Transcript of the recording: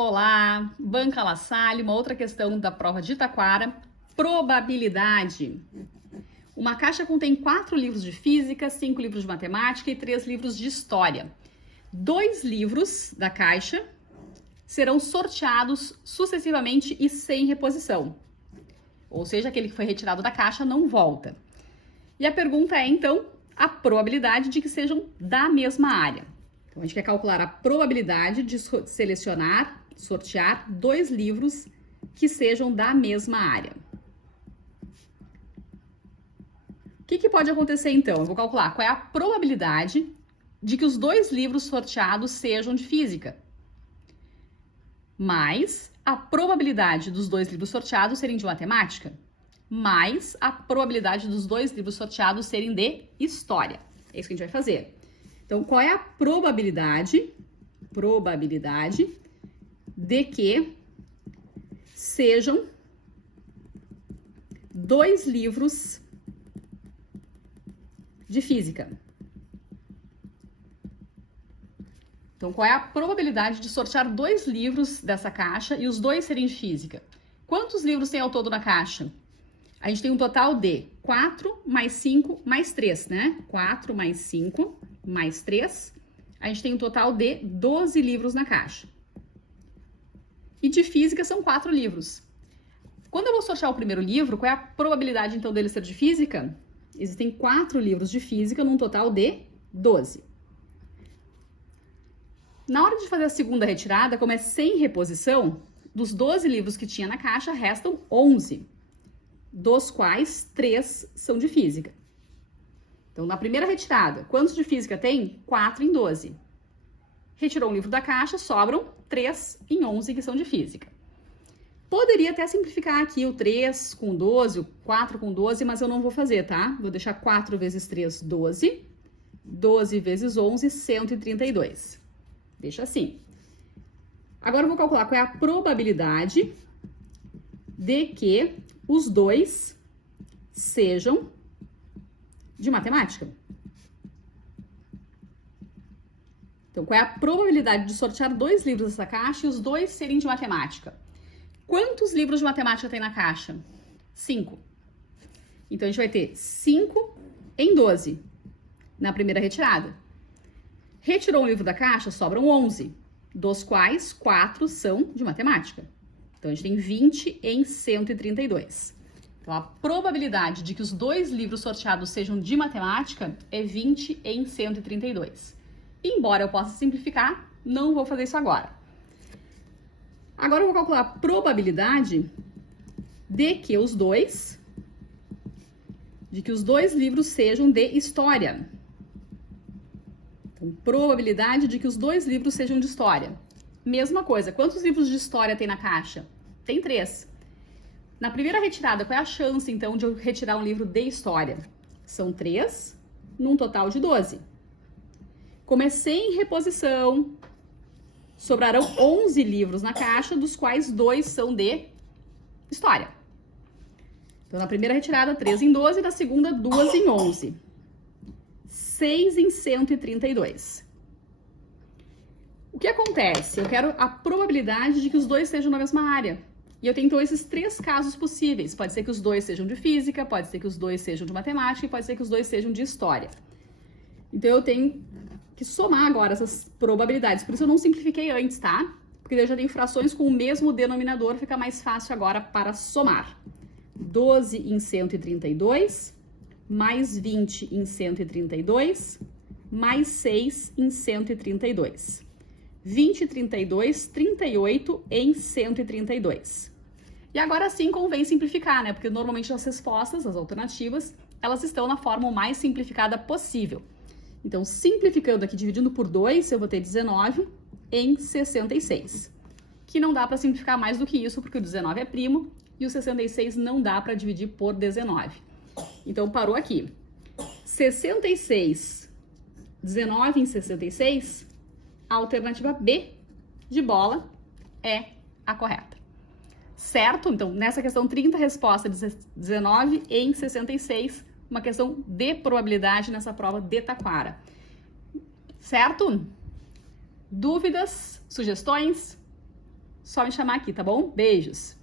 Olá, Banca La Salle, uma outra questão da prova de Taquara, probabilidade. Uma caixa contém 4 livros de física, 5 livros de matemática e 3 livros de história. 2 livros da caixa serão sorteados sucessivamente e sem reposição. Ou seja, aquele que foi retirado da caixa não volta. E a pergunta é, então, a probabilidade de que sejam da mesma área. Então, a gente quer calcular a probabilidade de sortear 2 livros que sejam da mesma área. O que pode acontecer, então? Eu vou calcular qual é a probabilidade de que os 2 livros sorteados sejam de física, mais a probabilidade dos 2 livros sorteados serem de matemática, mais a probabilidade dos 2 livros sorteados serem de história. É isso que a gente vai fazer. Então, qual é a probabilidade de que sejam 2 livros de física? Então, qual é a probabilidade de sortear 2 livros dessa caixa e os 2 serem de física? Quantos livros tem ao todo na caixa? A gente tem um total de 4 mais 5 mais 3, né? 4 mais 5 mais 3. A gente tem um total de 12 livros na caixa. E de física são 4 livros. Quando eu vou sortear o primeiro livro, qual é a probabilidade, então, dele ser de física? Existem 4 livros de física num total de 12. Na hora de fazer a segunda retirada, como é sem reposição, dos 12 livros que tinha na caixa, restam 11, dos quais 3 são de física. Então, na primeira retirada, quantos de física tem? 4 em 12. Retirou um livro da caixa, sobram 3 em 11 que são de física. Poderia até simplificar aqui o 3 com 12, o 4 com 12, mas eu não vou fazer, tá? Vou deixar 4 vezes 3, 12. 12 vezes 11, 132. Deixa assim. Agora eu vou calcular qual é a probabilidade de que os 2 sejam de matemática. Então, qual é a probabilidade de sortear 2 livros dessa caixa e os 2 serem de matemática? Quantos livros de matemática tem na caixa? 5. Então, a gente vai ter 5 em 12 na primeira retirada. Retirou um livro da caixa, sobram 11, dos quais 4 são de matemática. Então, a gente tem 20 em 132. Então, a probabilidade de que os 2 livros sorteados sejam de matemática é 20 em 132. Embora eu possa simplificar, não vou fazer isso agora. Agora eu vou calcular a probabilidade de que os 2 livros sejam de história. Então, probabilidade de que os 2 livros sejam de história. Mesma coisa, quantos livros de história tem na caixa? Tem 3. Na primeira retirada, qual é a chance, então, de eu retirar um livro de história? São 3, num total de 12. Como é sem reposição, sobrarão 11 livros na caixa, dos quais 2 são de história. Então, na primeira retirada, 3 em 12, na segunda, 2 em 11. 6 em 132. O que acontece? Eu quero a probabilidade de que os 2 sejam na mesma área. E eu tenho, então, esses 3 casos possíveis. Pode ser que os 2 sejam de física, pode ser que os 2 sejam de matemática e pode ser que os 2 sejam de história. Então, eu tenho que somar agora essas probabilidades. Por isso, eu não simplifiquei antes, tá? Porque eu já tenho frações com o mesmo denominador, fica mais fácil agora para somar. 12 em 132, mais 20 em 132, mais 6 em 132. 20, 32, 38 em 132. E agora sim convém simplificar, né? Porque normalmente as respostas, as alternativas, elas estão na forma o mais simplificada possível. Então, simplificando aqui, dividindo por 2, eu vou ter 19 em 66. Que não dá para simplificar mais do que isso, porque o 19 é primo e o 66 não dá para dividir por 19. Então, parou aqui. 66, 19 em 66, a alternativa B de bola é a correta. Certo? Então, nessa questão 30, resposta 19 em 66, uma questão de probabilidade nessa prova de Taquara. Certo? Dúvidas? Sugestões? só me chamar aqui, tá bom? Beijos!